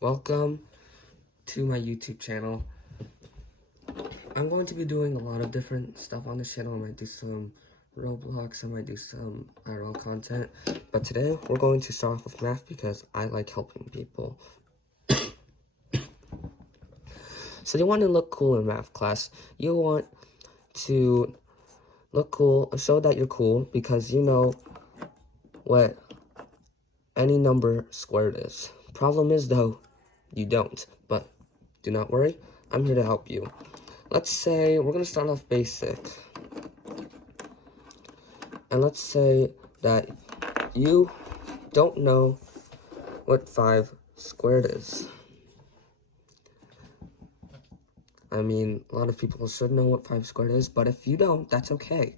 Welcome to my YouTube channel. I'm going to be doing a lot of different stuff on this channel. I might do some Roblox, I might do some IRL content, but today we're going to start off with math because I like helping people. So you want to look cool in math class. You want to look cool, show that you're cool because you know what any number squared is. Problem is though, you don't, but do not worry, I'm here to help you. Let's say we're going to start off basic. And let's say that you don't know what 5 squared is. I mean, a lot of people should know what 5 squared is, but if you don't, that's okay.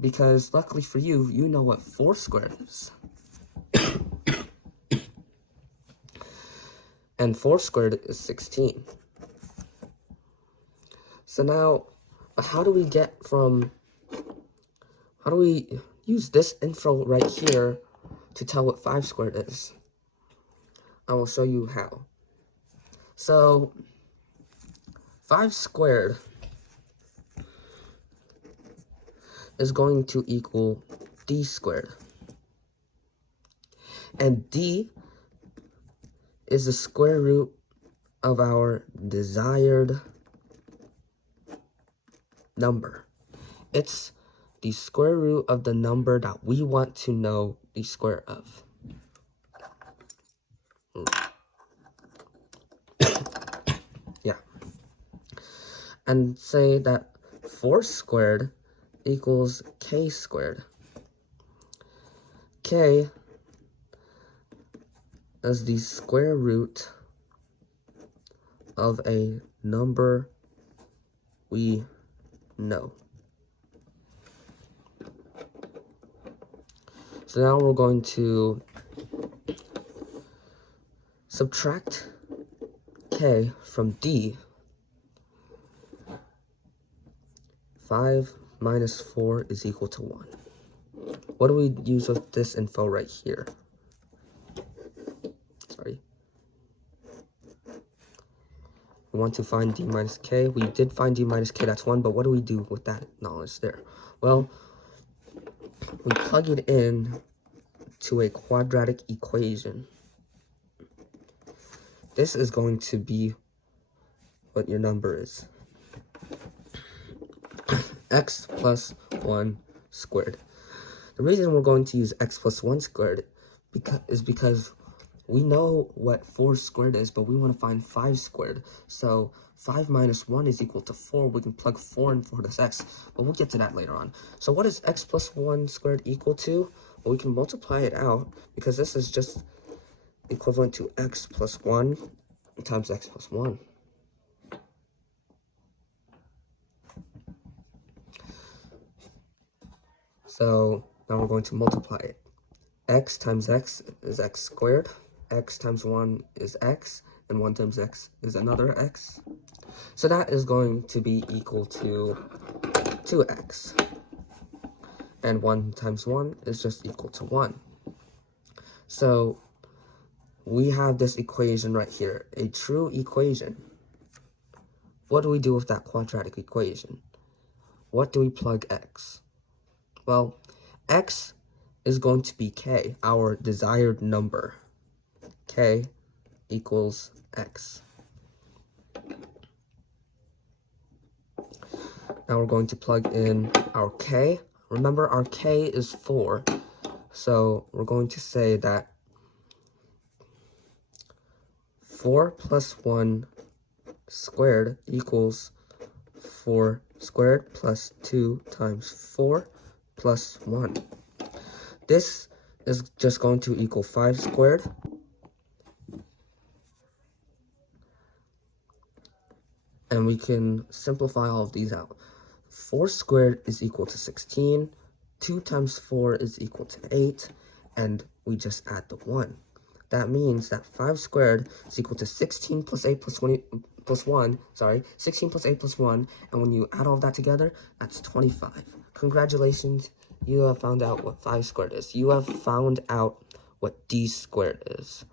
Because luckily for you, you know what 4 squared is. And 4 squared is 16. So now, how do we use this info right here to tell what 5 squared is? I will show you how. So, 5 squared is going to equal d squared. And d is the square root of our desired number. It's the square root of the number that we want to know the square of. Yeah. And say that 4 squared equals k squared. K is the square root of a number we know. So now we're going to subtract k from d. 5 minus 4 is equal to 1. What do we use with this info right here? Sorry. We want to find d minus k. We did find d minus k, that's 1, but what do we do with that knowledge there? Well, we plug it in to a quadratic equation. This is going to be what your number is. X plus 1 squared. The reason we're going to use x plus 1 squared is because we know what 4 squared is, but we want to find 5 squared. So 5 minus 1 is equal to 4. We can plug 4 in for this x, but we'll get to that later on. So what is x plus 1 squared equal to? Well, we can multiply it out because this is just equivalent to x plus 1 times x plus 1. So now we're going to multiply it. X times x is x squared. X times 1 is x. And 1 times x is another x. So that is going to be equal to 2x. And 1 times 1 is just equal to 1. So we have this equation right here, a true equation. What do we do with that quadratic equation? What do we plug x? Well, x is going to be k, our desired number. K equals x. Now we're going to plug in our k. Remember, our k is 4. So we're going to say that 4 plus 1 squared equals 4 squared plus 2 times 4 plus 1. This is just going to equal 5 squared. And we can simplify all of these out. 4 squared is equal to 16. 2 times 4 is equal to 8. And we just add the 1. That means that 5 squared is equal to 16 plus 8 plus 20 plus 1. Sorry, 16 plus 8 plus 1. And when you add all of that together, that's 25. Congratulations, you have found out what 5 squared is. You have found out what d squared is.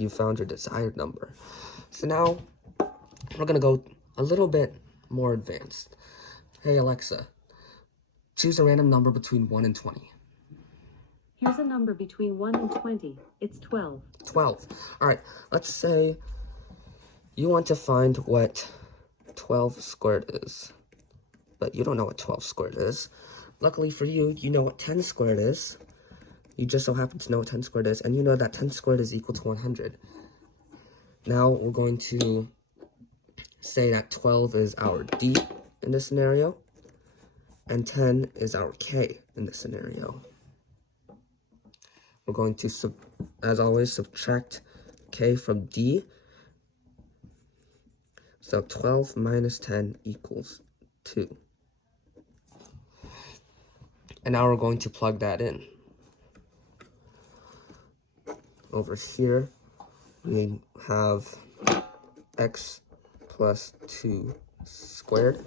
you found your desired number. So now we're gonna go a little bit more advanced. Hey Alexa, choose a random number between 1 and 20. Here's a number between 1 and 20. It's 12. 12. All right, let's say you want to find what 12 squared is, but you don't know what 12 squared is. Luckily for you, you know what 10 squared is. You just so happen to know what 10 squared is, and you know that 10 squared is equal to 100. Now we're going to say that 12 is our D in this scenario, and 10 is our K in this scenario. We're going to, as always, subtract K from D. So 12 minus 10 equals 2. And now we're going to plug that in. Over here, we have x plus 2 squared.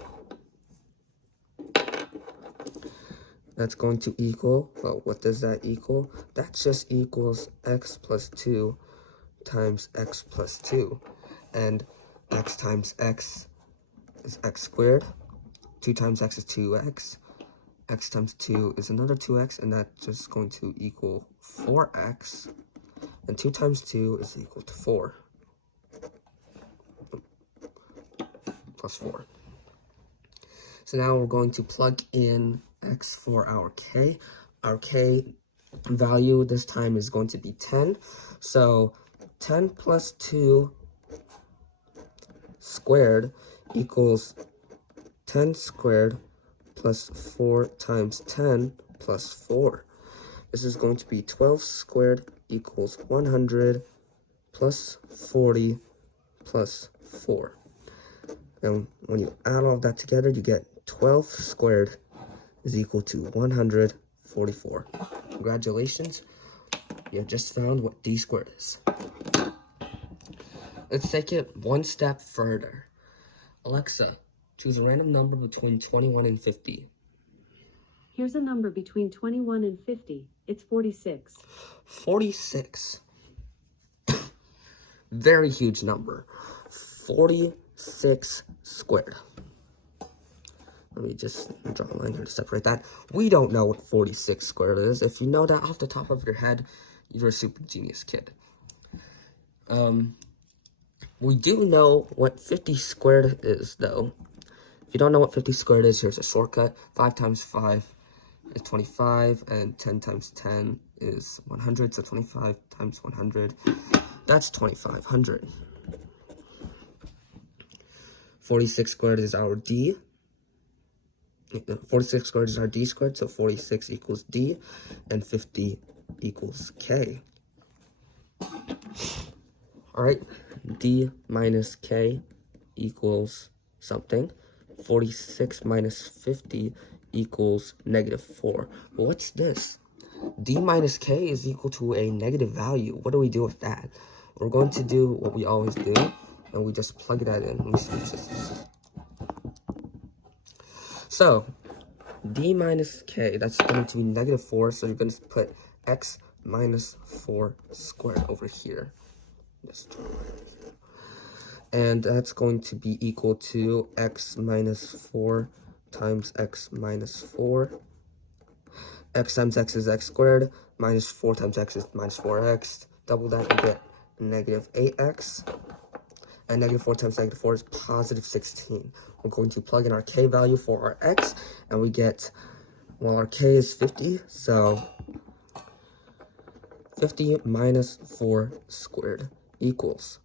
That's going to equal, well, what does that equal? That just equals x plus 2 times x plus 2. And x times x is x squared. 2 times x is 2x. X times 2 is another 2x, and that's just going to equal 4x. And 2 times 2 is equal to 4. Plus 4. So now we're going to plug in x for our k. Our k value this time is going to be 10. So 10 plus 2 squared equals 10 squared plus 4 times 10 plus 4. This is going to be 12 squared equals 100 plus 40 plus 4. And when you add all of that together, you get 12 squared is equal to 144. Congratulations, you have just found what D squared is. Let's take it one step further. Alexa, choose a random number between 21 and 50. Here's a number between 21 and 50. It's 46. 46. Very huge number. 46 squared. Let me just draw a line here to separate that. We don't know what 46 squared is. If you know that off the top of your head, you're a super genius kid. We do know what 50 squared is, though. If you don't know what 50 squared is, here's a shortcut. 5 times 5 is 25, and 10 times 10 is 100, so 25 times 100, that's 2,500. 46 squared is our D. 46 squared is our D squared, so 46 equals D, and 50 equals K. Alright, D minus K equals something. 46 minus 50 equals -4. Well, what's this? D minus K is equal to a negative value. What do we do with that? We're going to do what we always do, and we just plug that in. Let me switch this. So, D minus K, that's going to be -4, so you're going to put x minus 4 squared over here. And that's going to be equal to x minus 4 times x minus 4. X times x is x squared, minus 4 times x is minus 4x. Double that and get -8x. And -4 times -4 is +16. We're going to plug in our k value for our x, and we get, well, our k is 50, so 50 minus 4 squared equals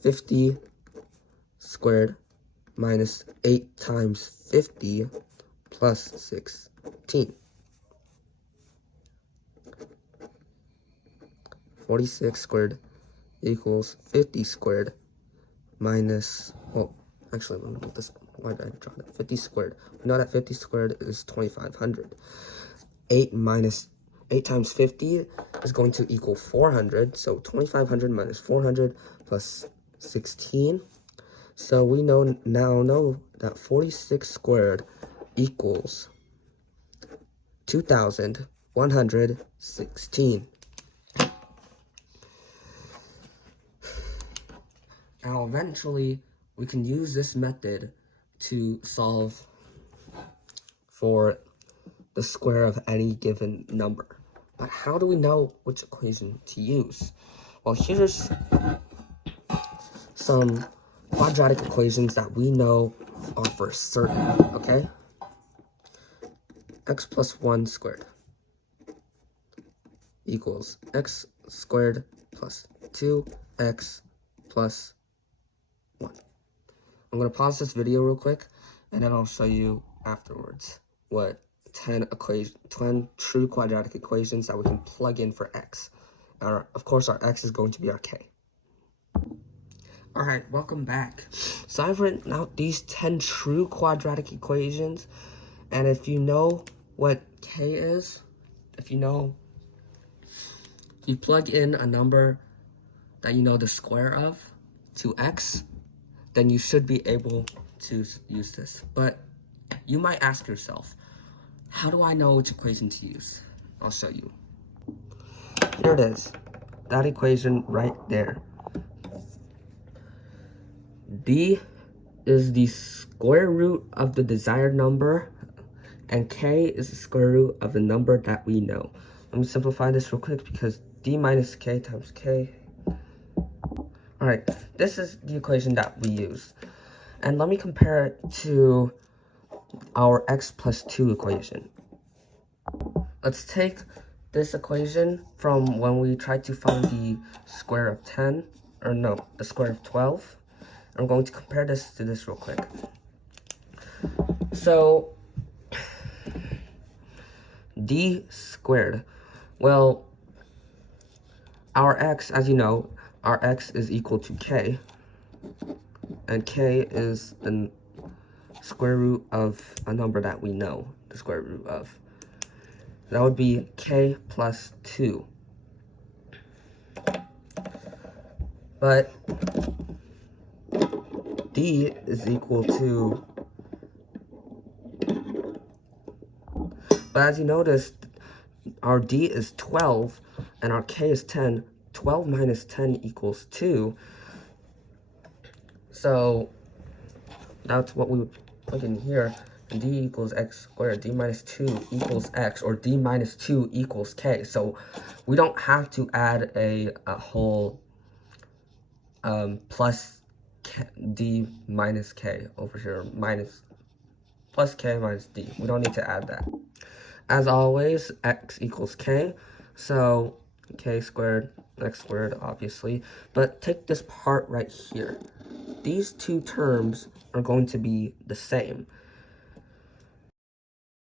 50 squared minus 8 times 50 plus 16. 46 squared equals 50 squared minus, well, actually, I'm going to put this, why did I draw that? 50 squared. We know that 50 squared is 2,500. 8 times 50 is going to equal 400, so 2,500 minus 400 plus 16. So we now know that 46 squared equals 2,116. Now eventually we can use this method to solve for the square of any given number. But how do we know which equation to use? Well, here's some quadratic equations that we know are for certain, okay? X plus 1 squared equals x squared plus 2x plus 1. I'm going to pause this video real quick, and then I'll show you afterwards what 10 true quadratic equations that we can plug in for x. Of course, our x is going to be our k. Alright, welcome back. So I've written out these 10 true quadratic equations, and if you know what k is, if you plug in a number that you know the square of to x, then you should be able to use this. But you might ask yourself, how do I know which equation to use? I'll show you. Here it is, that equation right there. D is the square root of the desired number, and k is the square root of the number that we know. Let me simplify this real quick because d minus k times k. Alright, this is the equation that we use. And let me compare it to our x plus 2 equation. Let's take this equation from when we tried to find the square of 10, or no, the square of 12. I'm going to compare this to this real quick. So, d squared. Well, our x, as you know, our x is equal to k. And k is the square root of a number that we know, the square root of. That would be k plus 2. But d is equal to, but as you noticed, our d is 12 and our k is 10. 12 minus 10 equals 2. So that's what we would plug in here. And d equals x squared. D minus 2 equals x, or d minus 2 equals k. So we don't have to add a whole plus k, d minus k over here, plus k minus d. We don't need to add that. As always, x equals k, so k squared, x squared, obviously. But take this part right here. These two terms are going to be the same.